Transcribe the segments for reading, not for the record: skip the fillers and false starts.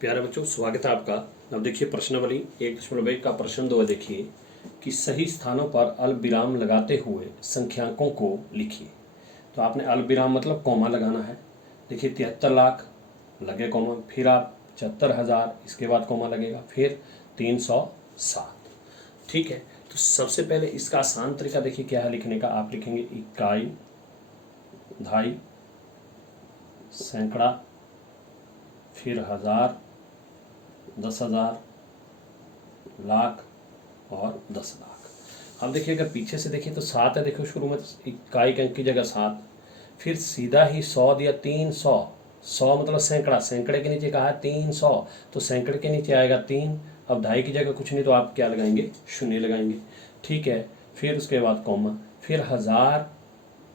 प्यारे बच्चों, स्वागत है आपका। अब देखिए प्रश्नावली 1.1 का प्रश्न 2 है। देखिए कि सही स्थानों पर अल्पविराम लगाते हुए संख्यांकों को लिखिए। तो आपने अल्पविराम मतलब कॉमा लगाना है। देखिए 73 लाख लगे कॉमा, फिर आप 75,000, इसके बाद कॉमा लगेगा, फिर 307। ठीक है, तो सबसे पहले इसका आसान तरीका देखिए क्या है लिखने का। आप लिखेंगे इकाई, दहाई, सैकड़ा, फिर हजार, 10,000, लाख और 10 लाख। अब देखिए अगर पीछे से देखिए तो 7 है। देखो शुरू में इकाई के अंक की जगह 7, फिर सीधा ही 100 दिया, 300। 100 मतलब सैकड़ा, सैकड़े के नीचे कहा है 300, तो सैकड़े के नीचे आएगा 3। अब ढाई की जगह कुछ नहीं तो आप क्या लगाएंगे, शून्य लगाएंगे। ठीक है, फिर उसके बाद कॉमा, फिर हजार,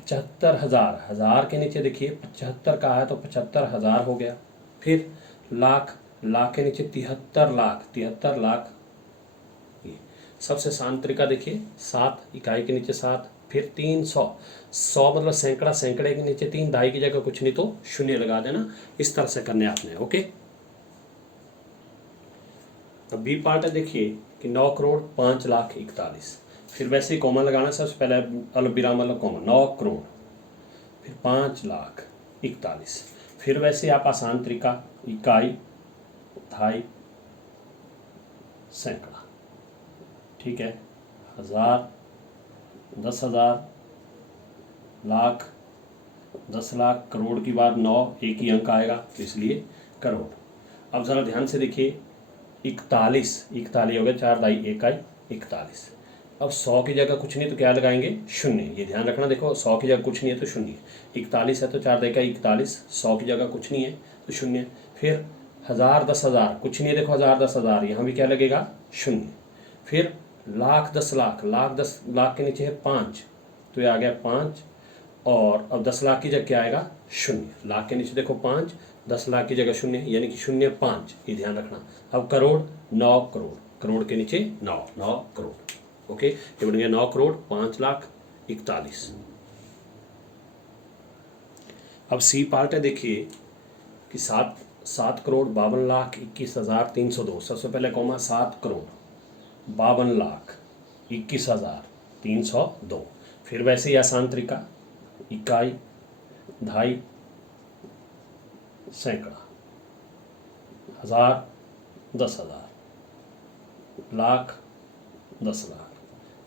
75,000, हजार के नीचे देखिए 75 का है तो 75,000 हो गया। फिर लाख, लाख के नीचे 73 लाख, 73 लाख। सबसे आसान तरीका देखिए, 7 इकाई के नीचे 7, फिर 300। 100 मतलब सैकड़ा, सैकड़े के नीचे 3, ढाई की जगह कुछ नहीं तो शून्य लगा देना। इस तरह से करने आपने। ओके, अब बी पार्ट है। देखिए कि 9,05,41,, फिर वैसे ही कॉमा लगाना। सबसे पहले अल्पविराम मतलब कॉमा, 9 करोड़, फिर 5,41,, फिर वैसे आप आसान तरीका इकाई, दहाई, सैकड़ा। ठीक है, हजार, 10,000, लाख, 10 लाख, करोड़ की बात 9, एक ही अंक आएगा तो इसलिए करोड़। अब ज़रा ध्यान से देखिए, 41, 41 हो गया, 4 दाई इकाई 41। अब 100 की जगह कुछ नहीं तो क्या लगाएंगे, शून्य। ये ध्यान रखना, देखो 100 की जगह कुछ नहीं है तो शून्य। 41 है तो 4 दाई का 41, 100 की जगह कुछ नहीं है तो शून्य। फिर हजार, 10,000, कुछ नहीं है, देखो हजार, 10,000, यहाँ भी क्या लगेगा, शून्य। फिर लाख, 10 लाख, लाख 10 लाख के नीचे है 5, तो ये आ गया 5। और अब 10 लाख की जगह क्या आएगा, शून्य। लाख के नीचे देखो 5, 10 लाख की जगह शून्य, यानी कि 0.5, ये ध्यान रखना। अब करोड़, 9 करोड़, करोड़ के नीचे 9, 9 करोड़। ओके, ये बन गया 9 करोड़ 5,41,41। अब सी पार्ट है। देखिए कि 7,52,21,302। सबसे पहले कॉमा, 7,52,21,302। फिर वैसे ही आसान तरीका इकाई, दहाई, सैकड़ा, हजार, 10,000, लाख, 10 लाख,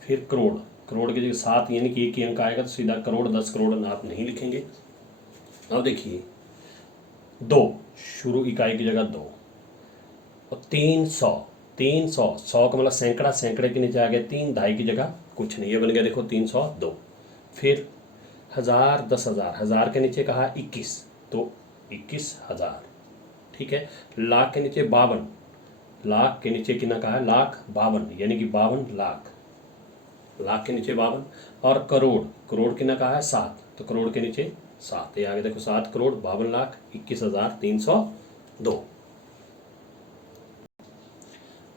फिर करोड़। करोड़ की जगह 7 यानी कि एक ही अंक आएगा तो सीधा करोड़, 10 करोड़ आप नहीं लिखेंगे। अब देखिए 2, शुरू इकाई की जगह 2, और 300, 300, 100 का मतलब सैकड़ा, सैकड़े के नीचे आ गया 3, ढाई की जगह कुछ नहीं, ये बन गया देखो 302। फिर हजार, 10,000, हजार के नीचे कहा 21 तो 21,000। ठीक है, लाख के नीचे 52, लाख के नीचे कितना कहा है, लाख 52, यानी कि 52 लाख, लाख के नीचे 52। और करोड़, करोड़ कितना कहा है 7, तो करोड़ के नीचे 7, ये आगे देखो 7,52,21,302।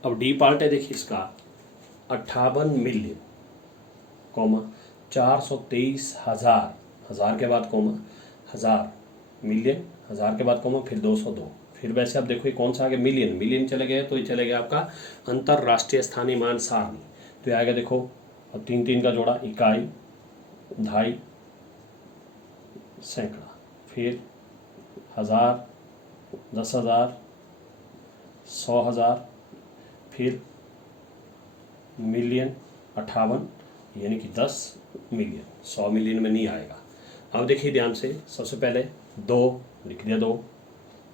अब डी पार्ट है। देखिए इसका 58 मिलियन कॉमा 423,000, हजार के बाद कॉमा, हजार, मिलियन, हजार के बाद कॉमा, फिर 202। फिर वैसे आप देखो ये कौन सा आगे, मिलियन, मिलियन चले गए तो ये चले गया आपका अंतरराष्ट्रीय स्थानीय मान सारणी। तो ये आएगा देखो, अब 3 3 का जोड़ा, इकाई, दहाई, सैकड़ा, फिर हजार, 10,000, 100,000, फिर मिलियन, 58, यानी कि 10 मिलियन। 100 मिलियन में नहीं आएगा। अब देखिए ध्यान से, सबसे पहले 2 लिख दिया 2,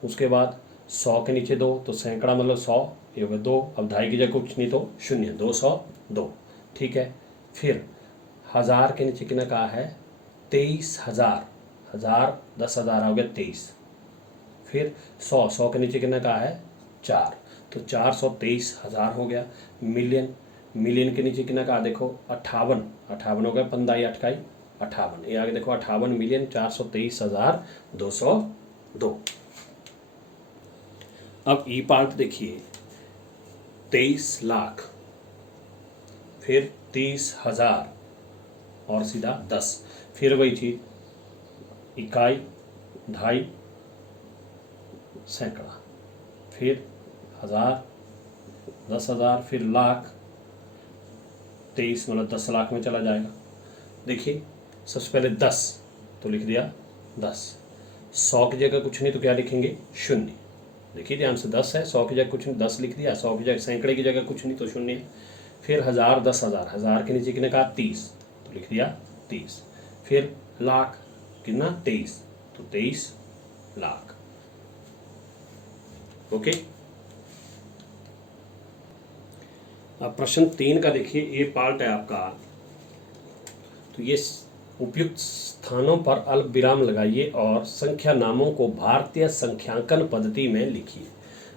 उसके बाद 100 के नीचे 2 तो सैकड़ा मतलब 100, ये हो गया 2। अब ढाई की जगह कुछ नहीं तो शून्य, 202। ठीक है, फिर हजार के नीचे कितना कहा है, 23,000, हजार, 10,000 हो गया 23। फिर 100, 100 के नीचे कितना कहा है 4, तो 423,000 हो गया। मिलियन, मिलियन के नीचे कितना कहा देखो 58, 58 हो गया, 15 अटकाई 58, ये आगे देखो 58 मिलियन 423,202। अब ई पार्ट देखिए, 23 लाख, फिर 30,000 और सीधा 10, फिर वही चीज इकाई, दहाई, सैकड़ा, फिर हज़ार, 10,000, फिर लाख, 23 मतलब 10 लाख में चला जाएगा। देखिए सबसे पहले 10 तो लिख दिया 10, 100 की जगह कुछ नहीं तो क्या लिखेंगे 0। देखिए ध्यान से 10 है, 100 की जगह कुछ नहीं 10 लिख दिया, 100 की जगह सैकड़े की जगह कुछ नहीं तो 0। फिर हज़ार, 10,000, हज़ार के नीचे कितने कहा 30 तो लिख दिया 30। फिर लाख कितना 23 तो 23 लाख। ओके। अब प्रश्न 3 का देखिए, ये पार्ट है आपका। तो ये उपयुक्त स्थानों पर अल्प विराम लगाइए और संख्या नामों को भारतीय संख्यांकन पद्धति में लिखिए।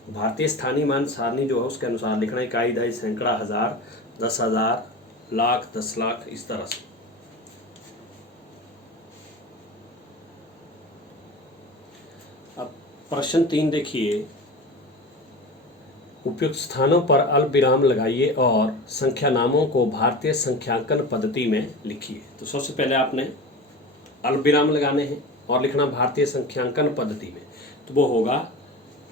भारतीय स्थानीय मान सारणी जो है उसके अनुसार लिखना है, इकाई, दहाई, सैकड़ा, हज़ार, 10,000, लाख, 10 लाख, इस तरह से। अब प्रश्न 3 देखिए, उपयुक्त स्थानों पर अल्प विराम लगाइए और संख्या नामों को भारतीय संख्यांकन पद्धति में लिखिए। तो सबसे पहले आपने अल्प विराम लगाने हैं और लिखना भारतीय संख्यांकन पद्धति में। तो वो होगा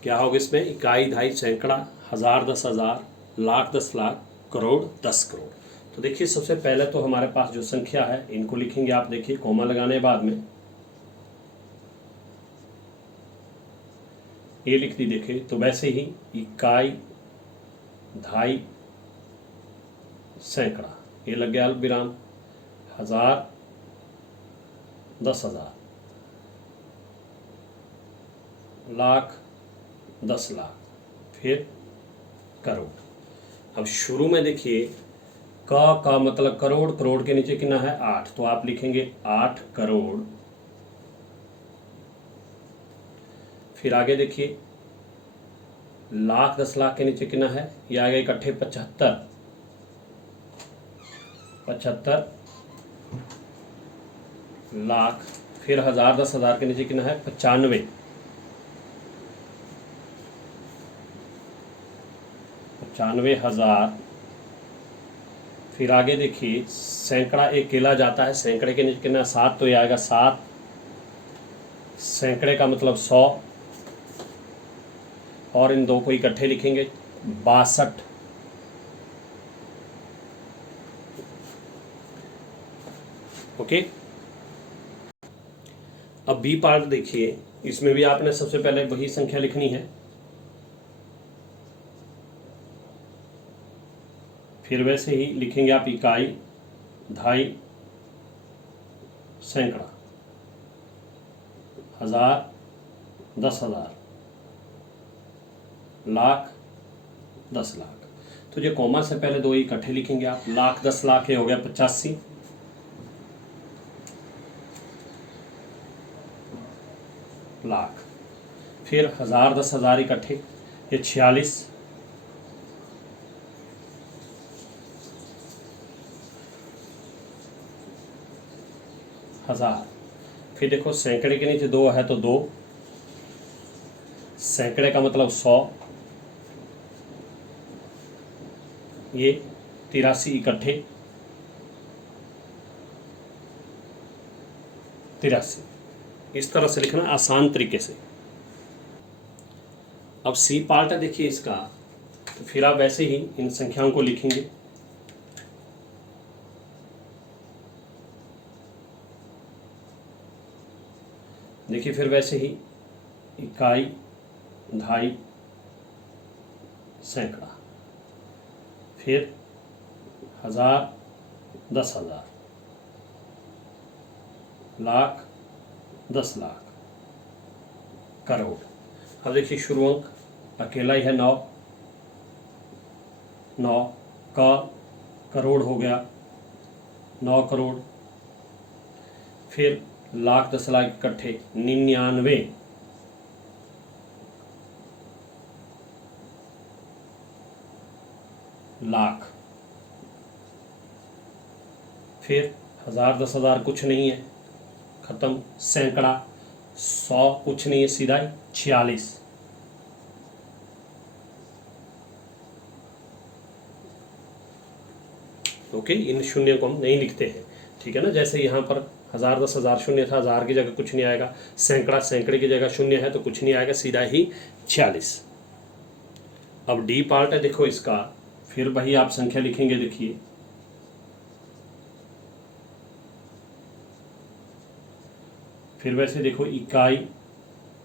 क्या होगा इसमें, इकाई, दहाई, सैकड़ा, हज़ार, 10,000, लाख, 10 लाख, करोड़, 10 करोड़। तो देखिए सबसे पहले तो हमारे पास जो संख्या है इनको लिखेंगे आप। देखिए कॉमा लगाने बाद में ये लिख दी। देखिए तो वैसे ही इकाई, दहाई, सैकड़ा, ये लग गया अल्प विराम। हज़ार, 10,000, लाख, 10 लाख, फिर करोड़। अब शुरू में देखिए का मतलब करोड़, करोड़ के नीचे कितना है 8 तो आप लिखेंगे 8 करोड़। फिर आगे देखिए लाख, 10 लाख के नीचे कितना है, ये आगे इकट्ठे 75 लाख। फिर हज़ार, 10,000 के नीचे कितना है 95 हज़ार। फिर आगे देखिए सैकड़ा एक केला जाता है, सैकड़े के नीचे कितना 7 तो ये आएगा 7। सैकड़े का मतलब 100 और इन दो को इकट्ठे लिखेंगे 62। ओके। अब बी पार्ट देखिए, इसमें भी आपने सबसे पहले वही संख्या लिखनी है। फिर वैसे ही लिखेंगे आप इकाई, दहाई, सैकड़ा, हज़ार, 10,000, लाख, 10 लाख। तो जो कॉमा से पहले दो इकट्ठे लिखेंगे आप। लाख, 10 लाख, ये हो गया 85 लाख। फिर हज़ार, 10,000 इकट्ठे, ये 46 हज़ार। फिर देखो सैकड़े के नीचे 2 है तो 2, सैकड़े का मतलब 100, ये 83 इकट्ठे 83। इस तरह से लिखना आसान तरीके से। अब सी पार्ट है देखिए इसका। तो फिर आप वैसे ही इन संख्याओं को लिखेंगे। देखिए फिर वैसे ही इकाई, दहाई, सैकड़ा, फिर हज़ार, 10,000, लाख, 10 लाख, करोड़। अब देखिए शुरू अंक अकेला ही है 9 का करोड़ हो गया 9 करोड़। फिर लाख, 10 लाख इकट्ठे 99 लाख। फिर हज़ार, 10,000 कुछ नहीं है, खत्म। सैकड़ा 100 कुछ नहीं है, सीधा ही 46। ओके। इन शून्य को हम नहीं लिखते हैं, ठीक है ना। जैसे यहाँ पर हज़ार, 10,000 शून्य था, हज़ार की जगह कुछ नहीं आएगा। सैकड़ा, सैकड़े की जगह शून्य है तो कुछ नहीं आएगा, सीधा ही 46। अब डी पार्ट है देखो इसका, फिर वही आप संख्या लिखेंगे, देखिए फिर वैसे देखो इकाई,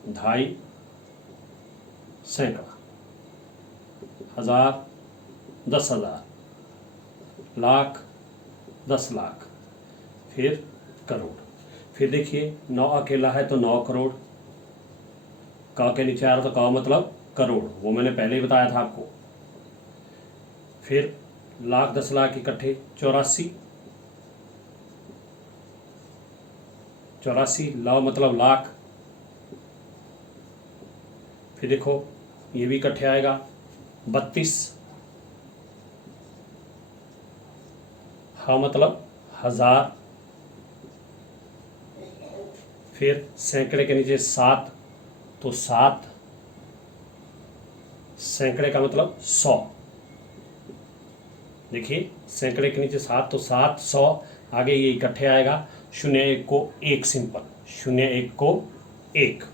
ढाई, सैकड़ा, हजार, 10,000, लाख, 10 लाख, फिर करोड़। फिर देखिए 9 अकेला है तो 9 करोड़, क के नीचे आ रहा तो क मतलब करोड़, वो मैंने पहले ही बताया था आपको। फिर लाख, 10 लाख इकट्ठे 84, 84 ल मतलब लाख। फिर देखो ये भी इकट्ठे आएगा 32, ह मतलब हजार। फिर सैकड़े के नीचे 7 तो 7, सैकड़े का मतलब 100। देखिए सैकड़े के नीचे 7 तो 7, 100, आगे ये इकट्ठे आएगा, 0 1 को 1 सिंपल, 0 1 को 1।